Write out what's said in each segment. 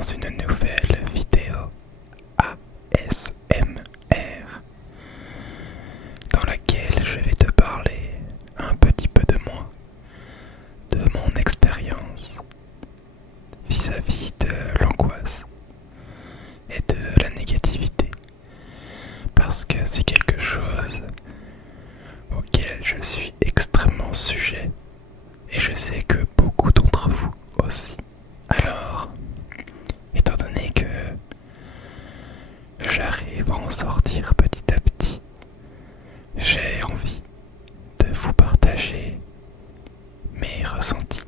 dans une nouvelle vidéo ASMR dans laquelle je vais te parler un petit peu de moi, de mon expérience vis-à-vis de l'angoisse et de la négativité, parce que c'est quelque chose auquel je suis extrêmement sujet et je sais que beaucoup d'entre vous aussi. Alors, étant donné que j'arrive à en sortir petit à petit, j'ai envie de vous partager mes ressentis,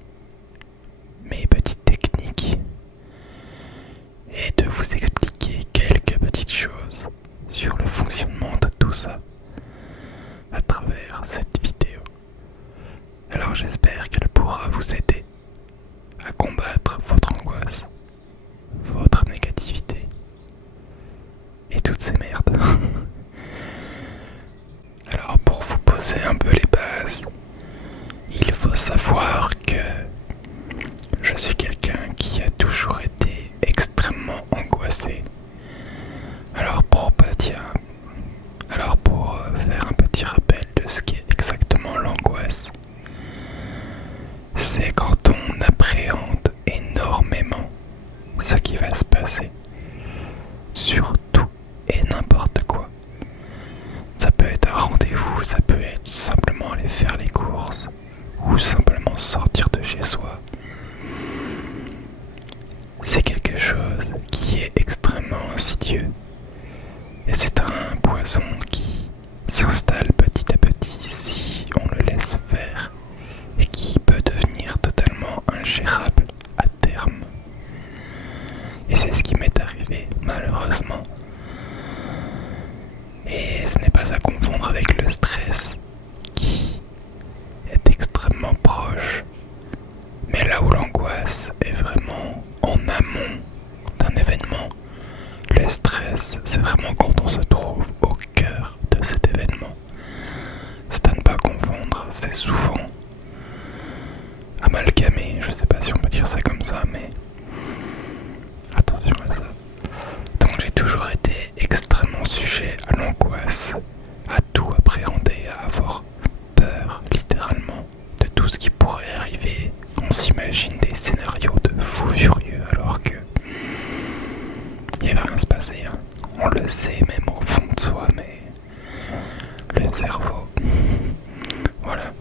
mes petites techniques et de vous expliquer quelques petites choses sur le fonctionnement de tout ça à travers cette vidéo. Alors j'espère qu'elle pourra vous aider à combattre votre angoisse, votre négativité et toutes ces merdes. Alors pour vous poser un peu les bases, il faut savoir que je suis quelqu'un qui a toujours été extrêmement angoissé. Alors pour faire un petit rappel de ce qu'est exactement l'angoisse, c'est quand on appréhende énormément ce qui va se passer, sur tout et n'importe quoi. Ça peut être un rendez-vous, ça peut être simplement aller faire les courses, ou simplement sortir de chez soi. C'est quelque chose qui est extrêmement insidieux, et c'est un poison qui s'installe petit à petit si on le laisse faire, et qui peut devenir totalement ingérable à terme. Et c'est ce qui m'est arrivé, malheureusement. Et ce n'est pas à confondre avec le stress, qui est extrêmement proche, mais là où l'angoisse est vraiment en amont d'un événement, le stress, c'est vraiment quand on se trouve au cœur de cet événement. C'est à ne pas confondre, c'est souvent amalgamé, je sais pas si on peut dire ça comme ça, mais attention à ça. Donc j'ai toujours été extrêmement sujet à l'angoisse, à tout appréhender, à avoir peur littéralement de tout ce qui pourrait arriver. On s'imagine des scénarios de fous furieux alors que il va rien se passer, hein. On le sait même au fond de soi, mais le cerveau, voilà.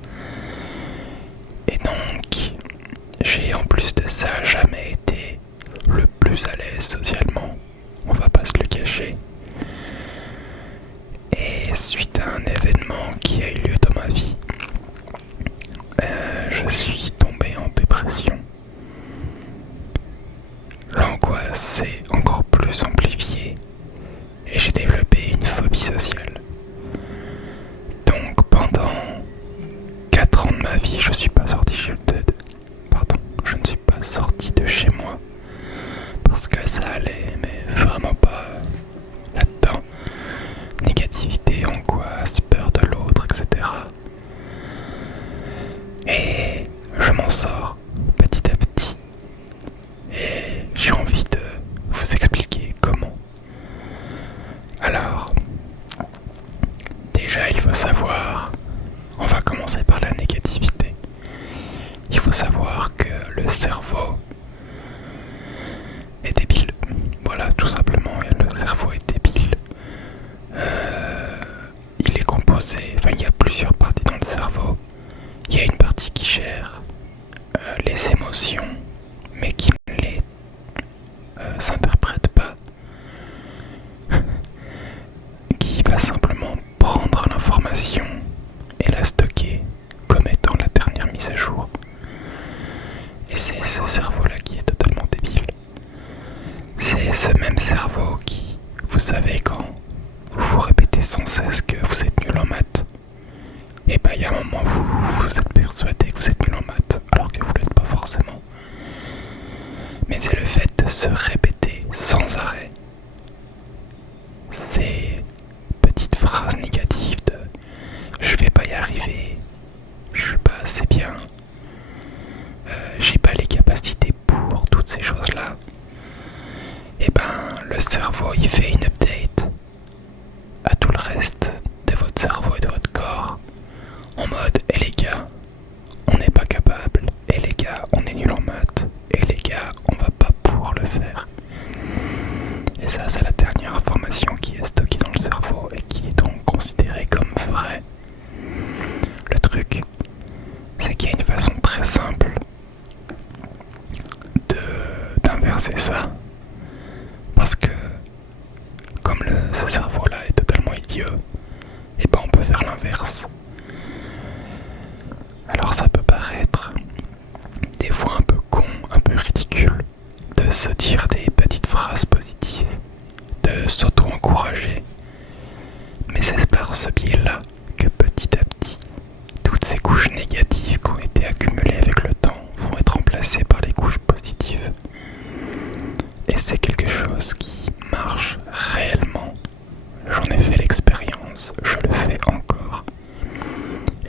Et donc, j'ai en plus de ça jamais été le plus à l'aise socialement, on va pas se le cacher. Et suite à un événement qui a eu lieu dans ma vie, je suis tombé en dépression. L'angoisse s'est encore plus amplifiée et j'ai développé une phobie sociale. Donc pendant 4 ans de ma vie, je ne suis pas sorti de chez moi parce que ça allait, mais vraiment pas là-dedans. Négativité, angoisse, peur de l'autre, etc. Et je m'en sors petit à petit. Et j'ai envie de vous expliquer comment. Alors, déjà il faut savoir, on va commencer par la négativité. Il faut savoir que le cerveau est débile. Voilà, tout simplement, le cerveau est débile. Il est composé, il y a plusieurs parties dans le cerveau. Il y a une partie qui gère les émotions, mais qui ne les s'interprète pas, qui va simplement prendre l'information et la stocker comme étant la dernière mise à jour. Et c'est ce cerveau-là qui est totalement débile. C'est ce même cerveau qui, vous savez, quand vous vous répétez sans cesse que vous êtes nul en maths, et il y a un moment vous êtes persuadé que vous êtes nul en maths, alors que vous ne l'êtes pas forcément. Mais c'est le fait de se répéter sans arrêt ces petites phrases négatives de je vais pas y arriver, je suis pas assez bien, j'ai pas les capacités pour toutes ces choses-là. cerveau il fait une update à tout le reste de votre cerveau et de votre corps en mode et les gars, on n'est pas capable, et les gars, on est nul en maths, et les gars, on va pas pouvoir le faire. Et ça, c'est la dernière information qui est stockée dans le cerveau et qui est donc considérée comme vraie. Le truc, c'est qu'il y a une façon très simple d'inverser ça, parce que comme ce cerveau-là est totalement idiot, et ben on peut faire l'inverse. Alors ça peut paraître des fois un peu con, un peu ridicule de se dire des petites phrases positives, de s'auto-encourager, mais c'est par ce biais-là que petit à petit, toutes ces couches négatives qui ont été accumulées avec le temps vont être remplacées par les couches positives. Et c'est quelque chose qui marche réellement. J'en ai fait l'expérience, je le fais encore.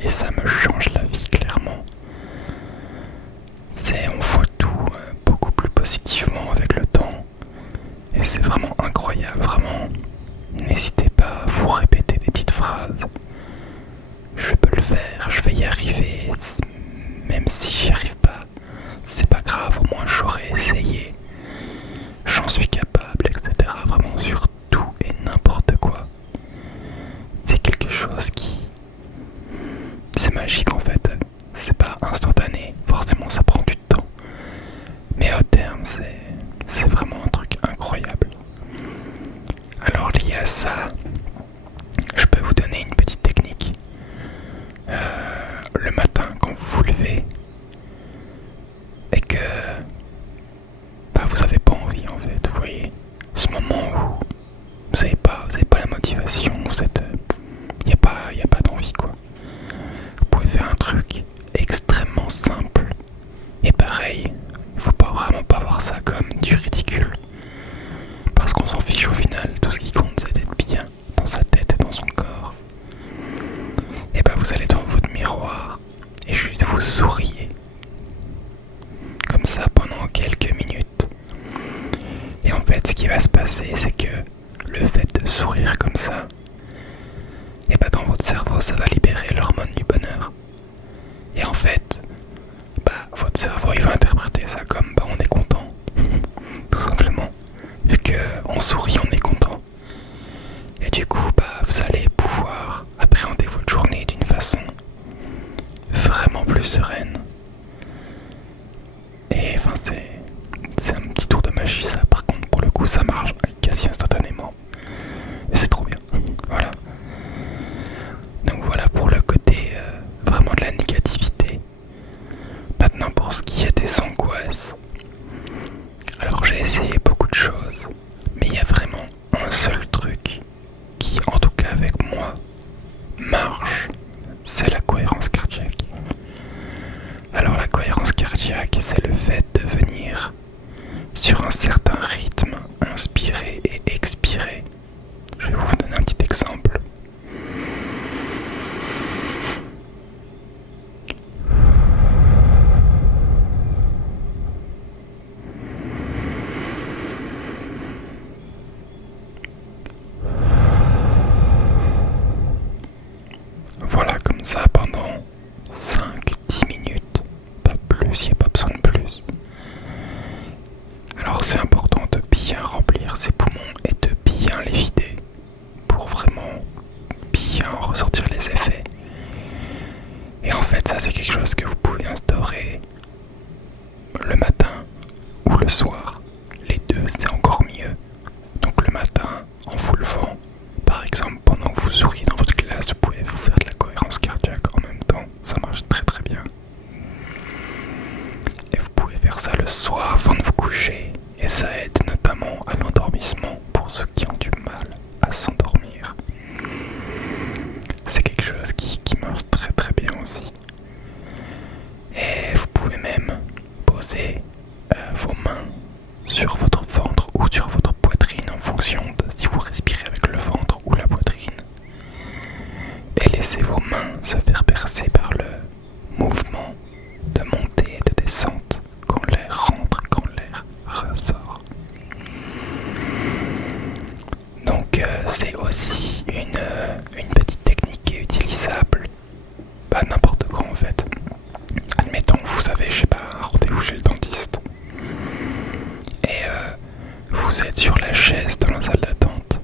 Et ça me change la vie clairement. On voit tout beaucoup plus positivement avec le temps. Et c'est vraiment incroyable, vraiment. N'hésitez pas à vous répéter des petites phrases. Je peux le faire, je vais y arriver. Même si j'y arrive pas, c'est pas grave, au moins j'aurais essayé. J'en suis capable, etc. Vraiment sur tout et n'importe quoi. C'est quelque chose c'est magique en fait. C'est pas instantané, forcément ça prend du temps. Mais au terme, c'est vraiment un truc incroyable. Alors lié à ça, je peux vous donner une petite technique. Le matin, quand vous vous levez, et que vous avez pas envie en fait, vous voyez, ce moment où vous avez pas la motivation, il n'y a pas d'envie quoi. Vous pouvez faire un truc extrêmement simple. Et pareil, il faut vraiment pas voir ça comme du ridicule. Parce qu'on s'en fiche au final, tout ce qui compte c'est d'être bien dans sa tête et dans son corps. Et vous allez dans votre miroir et juste vous souriez. Comme ça pendant quelques minutes. Et en fait ce qui va se passer c'est que le fait de sourire comme ça, et dans votre cerveau ça va libérer l'hormone du bonheur. Et en fait, votre cerveau il va interpréter ça comme on est content. Tout simplement. Vu qu'on sourit, on est content. Et du coup, vous allez pouvoir appréhender votre journée d'une façon vraiment plus sereine. Et c'est un petit tour de magie ça. Par contre, pour le coup, ça marche quasi instantanément. Et c'est trop bien. Voilà. Donc voilà pour le côté vraiment de la négativité. Maintenant pour ce qui est des angoisses. Alors j'ai essayé beaucoup de choses, mais il y a vraiment un seul truc qui, en tout cas avec moi, marche, c'est la cohérence cardiaque. Alors la cohérence cardiaque, c'est le fait de venir sur un certain rythme, inspirer et expirer. Je vais vous donner un petit exemple. Voilà, comme ça pendant 5-10 minutes, pas plus, il n'y a pas besoin de plus. Alors c'est important de bien remplir ses poumons et de bien les vider pour vraiment bien ressortir les effets. Et en fait ça c'est quelque chose que vous pouvez instaurer le matin ou le soir. Les deux c'est encore mieux. Donc le matin en vous levant, par exemple pendant que vous souriez dans votre classe, vous pouvez vous faire de la cohérence cardiaque en même temps. Ça marche très très bien. Et vous pouvez faire ça le soir avant de vous coucher. Et ça aide notamment à l'endormissement pour ceux qui ont du mal à s'endormir. C'est quelque chose qui marche très très bien aussi. Et vous pouvez même poser vos mains sur votre ventre ou c'est aussi une petite technique qui est utilisable, pas n'importe quand en fait. Admettons, vous avez, je sais pas, un rendez-vous chez le dentiste et vous êtes sur la chaise dans la salle d'attente,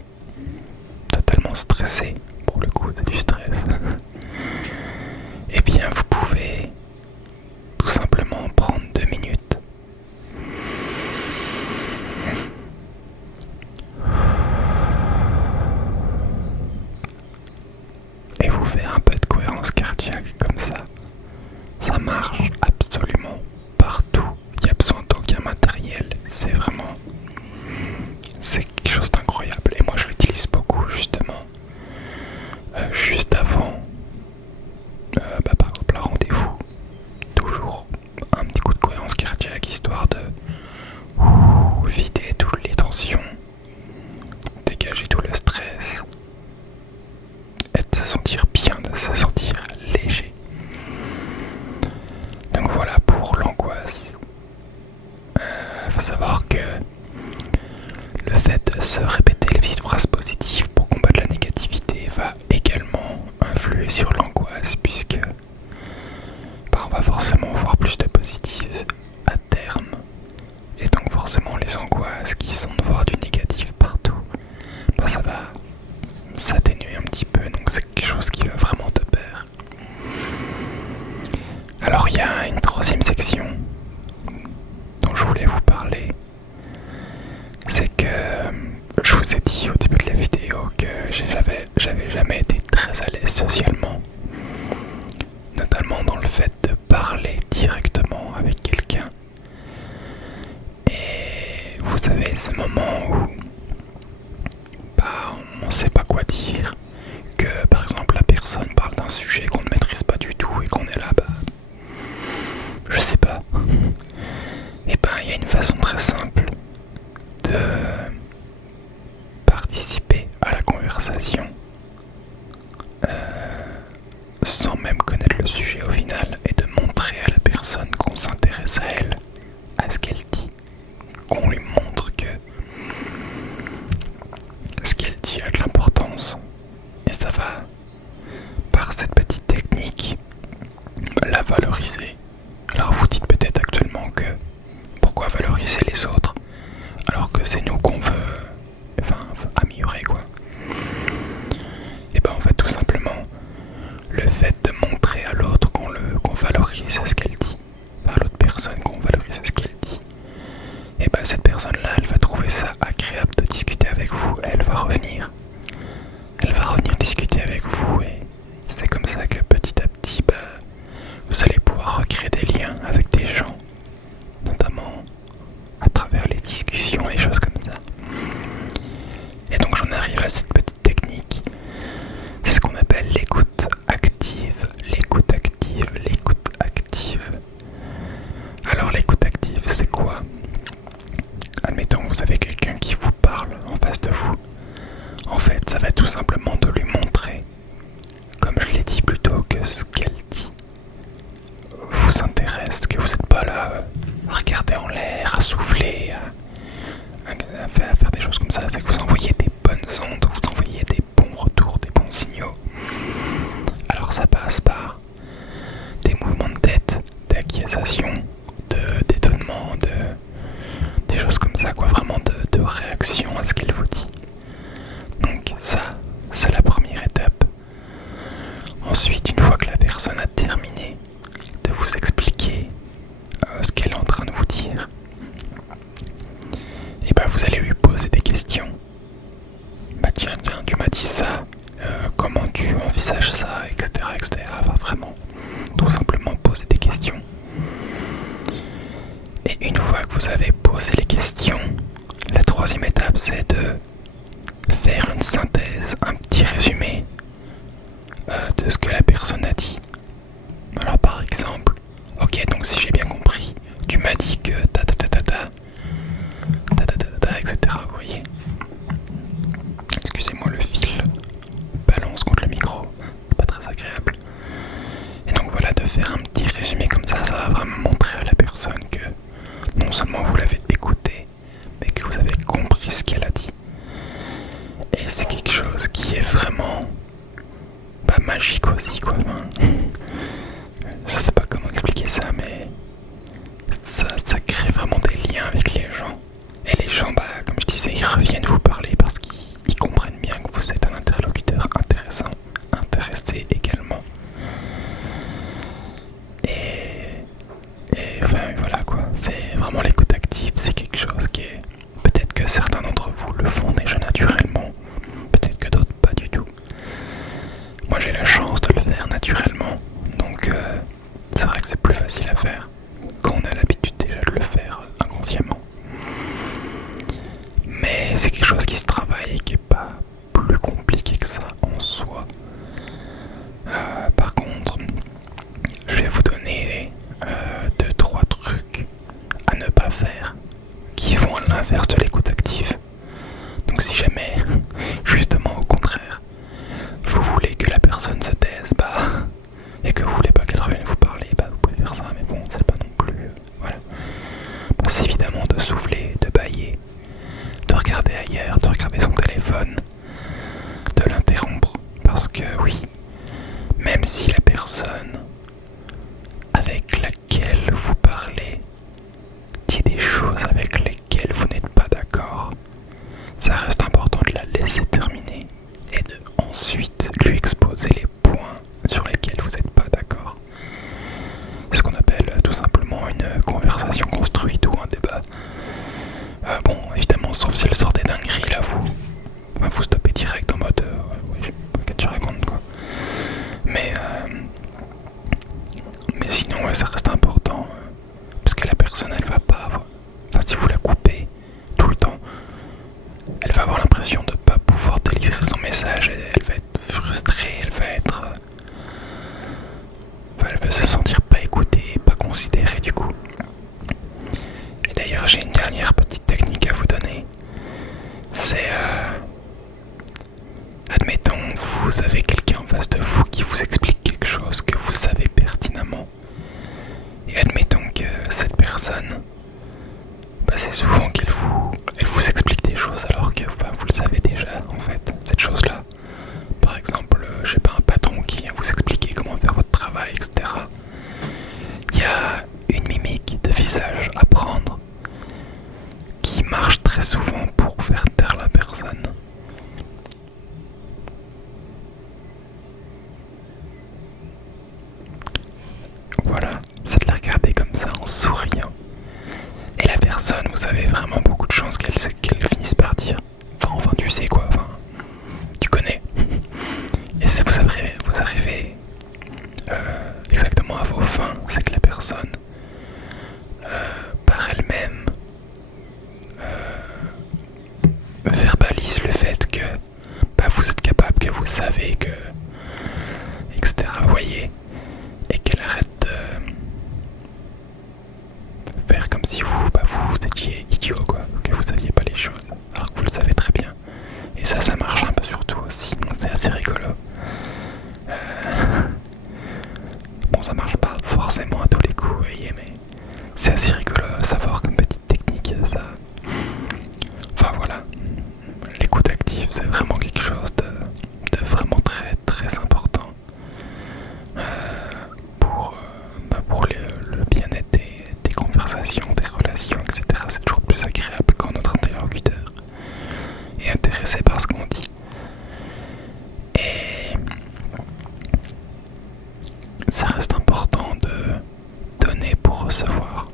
totalement stressé, pour le coup c'est du stress. Eh bien vous pouvez tout simplement prendre 2 minutes et vous faire un peu de cohérence cardiaque comme ça. Ça marche absolument partout, il n'y a besoin d'aucun matériel, c'est quelque chose d'incroyable et moi je l'utilise beaucoup justement juste avant par exemple un rendez-vous, toujours un petit coup de cohérence cardiaque histoire de vider toutes les tensions, dégager tout le stress et de se sentir bien, de se sentir léger. Donc voilà pour l'angoisse. Faut savoir que le fait de se répéter les petites phrases positives pour combattre la négativité va également influer sur l'angoisse puisque on va forcément voir plus de positif à terme et donc forcément les angoisses qui sont de voir du négatif partout, ça va s'atténuer un petit peu, donc c'est quelque chose qui va vraiment de pair. Alors il y a une troisième section dont je voulais vous parler, c'est que je vous ai dit au début de la vidéo que j'avais jamais été très à l'aise socialement, notamment dans le fait de parler directement avec quelqu'un. Et vous savez ce moment où on ne sait pas quoi dire, que par exemple la personne parle d'un sujet qu'on ne maîtrise pas du tout et qu'on est là, je sais pas. Et il y a une façon très simple de participer à la conversation sans même connaître le sujet au final et de montrer à la personne qu'on s'intéresse à elle, à ce qu'elle dit, qu'on lui montre que ce qu'elle dit a de l'importance. Et ça va, par cette petite technique, la valoriser. Alors vous dites peut-être actuellement que pourquoi valoriser les autres alors que c'est nous qu'on veut améliorer quoi. Et en fait tout simplement le fait de montrer à l'autre qu'on valorise ce qu'elle dit, à l'autre personne qu'on valorise ce qu'elle dit, et cette personne là elle va trouver ça agréable de discuter avec vous, elle va revenir discuter avec vous et c'est comme ça que petit à petit vous allez pouvoir recréer des liens avec des gens, notamment à travers les discussions, les choses comme ça. Et donc j'en arrive à cette petite technique, c'est ce qu'on appelle l'écoute active, l'écoute active, l'écoute active. Alors l'écoute active c'est quoi? Admettons vous avez quelqu'un qui vous parle en face de vous, en fait ça va tout simplement de lui montrer, comme je l'ai dit plutôt, que ce qu'elle dit vous intéresse, que vous n'êtes pas là à regarder en l'air, à souffler, à faire des choses comme ça, c'est que vous envoyez des bonnes ondes, vous envoyez des bons retours, des bons signaux. Alors ça passe par des mouvements de tête, d'acquiescence, d'étonnement, des choses comme ça, vraiment de réaction à ce qu'elle vous dit. Donc ça, c'est la première étape. Ensuite, une fois que la personne a terminé de vous expliquer ce qu'elle est en train de vous dire, et vous allez lui poser des questions. Tiens, tu m'as dit ça, comment tu envisages ça, etc. etc. Vraiment, tout simplement poser des questions. Et une fois que vous avez posé les questions, la troisième étape c'est de faire une synthèse, un petit résumé de ce que la personne a dit. Alors par exemple, ok, donc si j'ai bien compris, tu m'as dit que etc. Vous voyez, excusez-moi, le fil balance contre le micro, c'est pas très agréable. Et donc voilà, de faire un petit résumé comme ça, ça va vraiment montrer à la personne que non seulement vous l'avez écouté, mais que vous avez compris ce qu'elle a dit. Et c'est quelque chose reviennent vous parler parce qu'ils comprennent bien que vous êtes un interlocuteur intéressant, intéressé également. Et enfin voilà quoi, c'est vraiment l'écoute active, c'est quelque chose qui est... Peut-être que certains d'entre vous le font déjà naturellement, peut-être que d'autres pas du tout. Moi j'ai la chance de le faire naturellement, donc c'est vrai que c'est plus facile à faire quand on a l'habitude déjà de le faire inconsciemment. Mais c'est quelque chose qui se travaille et qui n'est pas plus compliqué que ça en soi. Par contre, je vais vous donner 2-3 trucs à ne pas faire qui vont à l'inverse de l'écoute active. Donc si jamais, justement au contraire, vous voulez que la personne se taise, et que vous voulez pas qu'elle revienne vous parler, vous pouvez faire ça, mais bon, c'est pas non plus... voilà. C'est évidemment de souffler, de bâiller, de regarder ailleurs, de regarder son téléphone, de l'interrompre, parce que oui, même si la personne avec laquelle vous parlez dit des choses avec lesquelles vous n'êtes pas d'accord, ça reste important de la laisser terminer et de ensuite lui exposer les points sur lesquels vous n'êtes pas d'accord. C'est ce qu'on appelle tout simplement une conversation construite ou un débat. Bon, évidemment, sauf si elle sort des dingueries, là, vous stoppez direct en mode ouais, qu'est-ce que tu racontes quoi. Mais sinon, ouais, ça reste important parce que la personne, elle va pas avoir... Enfin, si vous la coupez tout le temps, elle va avoir l'impression de pas pouvoir délivrer son message, elle va être frustrée, elle va se sentir pas écoutée, pas considérée du coup. Et d'ailleurs, j'ai une dernière petite technique à vous donner. C'est admettons, vous avez quelqu'un en face de vous qui vous explique quelque chose que vous savez pertinemment. Et admettons que cette personne, c'est souvent qu'elle vous explique des choses alors que vous le savez déjà en fait, cette chose-là. Par exemple, je sais pas, un patron qui vient vous expliquer comment faire votre travail, etc. Il y a une mimique de visage à prendre qui marche très souvent pour faire taire la personne. Voilà, c'est de la regarder comme ça en souriant. Et la personne, vous avez vraiment beaucoup de chances qu'elle finisse par dire enfin tu sais quoi, tu connais. Et si vous arrivez exactement à vos fins, c'est que la personne par elle-même verbalise le fait que vous êtes capable, que vous savez que etc. Vous voyez, et qu'elle arrête de faire comme si vous étiez idiot quoi, que vous saviez pas les choses alors que vous le savez très bien. Et ça marche un peu sur tout aussi, donc c'est assez rigolo. Bon, ça marche pas forcément à tous les coups, vous voyez, mais c'est assez rigolo à savoir comme petite technique ça. Enfin voilà, l'écoute active c'est vraiment quelque chose de vraiment très très important pour le bien-être des conversations, des relations, etc. C'est toujours plus agréable quand notre interlocuteur est intéressé par ce qu'on dit. Et ça reste important de donner pour recevoir.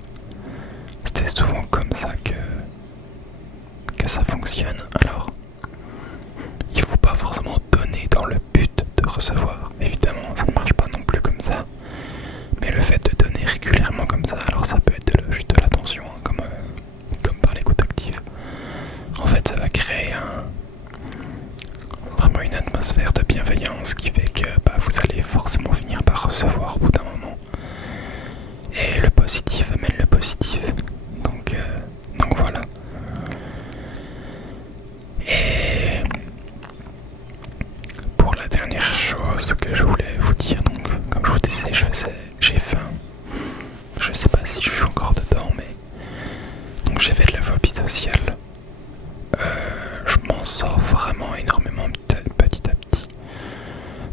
C'est souvent comme ça que ça fonctionne. Alors, il faut pas forcément donner dans le but de recevoir. Évidemment, ça ne marche pas non plus comme ça. Mais le fait de donner régulièrement comme ça, alors ça peut être juste de l'attention, hein, comme par l'écoute active. En fait, ça va créer vraiment une atmosphère de bienveillance qui fait que vous allez forcément finir par recevoir au bout d'un moment. Et le positif amène le positif. Donc voilà. Et pour la dernière chose que je voulais vous dire, donc comme je vous disais, j'ai faim. Je sais pas si je suis encore dedans, mais donc j'ai fait de la phobie sociale. Je m'en sors vraiment énormément petit à petit.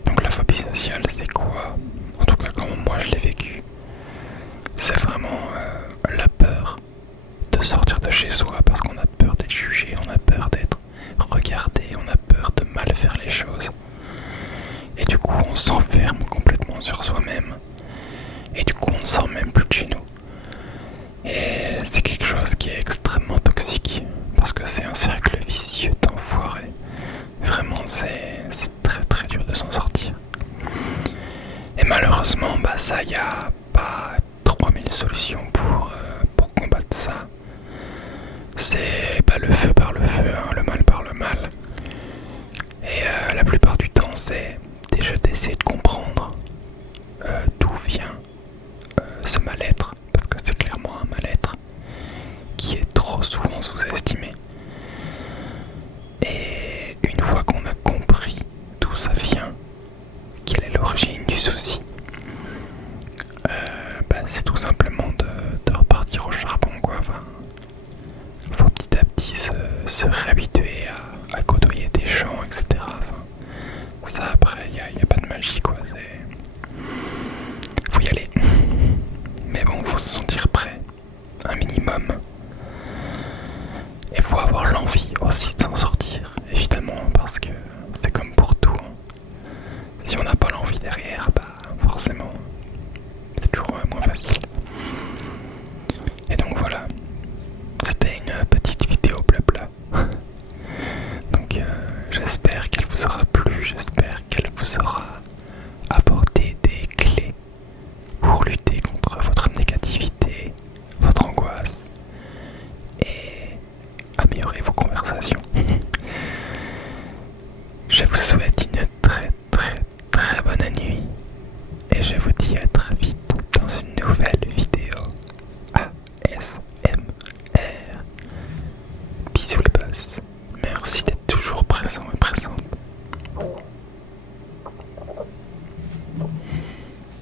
Donc la phobie sociale, c'est quoi? En tout cas, comment moi je l'ai vécu, c'est vraiment la peur de sortir de chez soi parce qu'on a peur d'être jugé, on a peur d'être se réhabituer à côtoyer des gens, etc. Enfin, ça après, il n'y a pas de magie quoi. Faut y aller. Mais bon, faut se sentir prêt, un minimum. Et faut avoir l'envie aussi de s'en sortir, évidemment, parce que c'est comme pour tout. Si on n'a pas l'envie derrière, bah forcément, c'est toujours moins facile. Et donc voilà, c'était une petite vidéo blabla. Donc j'espère qu'elle vous aura plu, j'espère qu'elle vous aura apporté des clés pour lutter contre votre négativité, votre angoisse et améliorer vos conversations. Je vous souhaite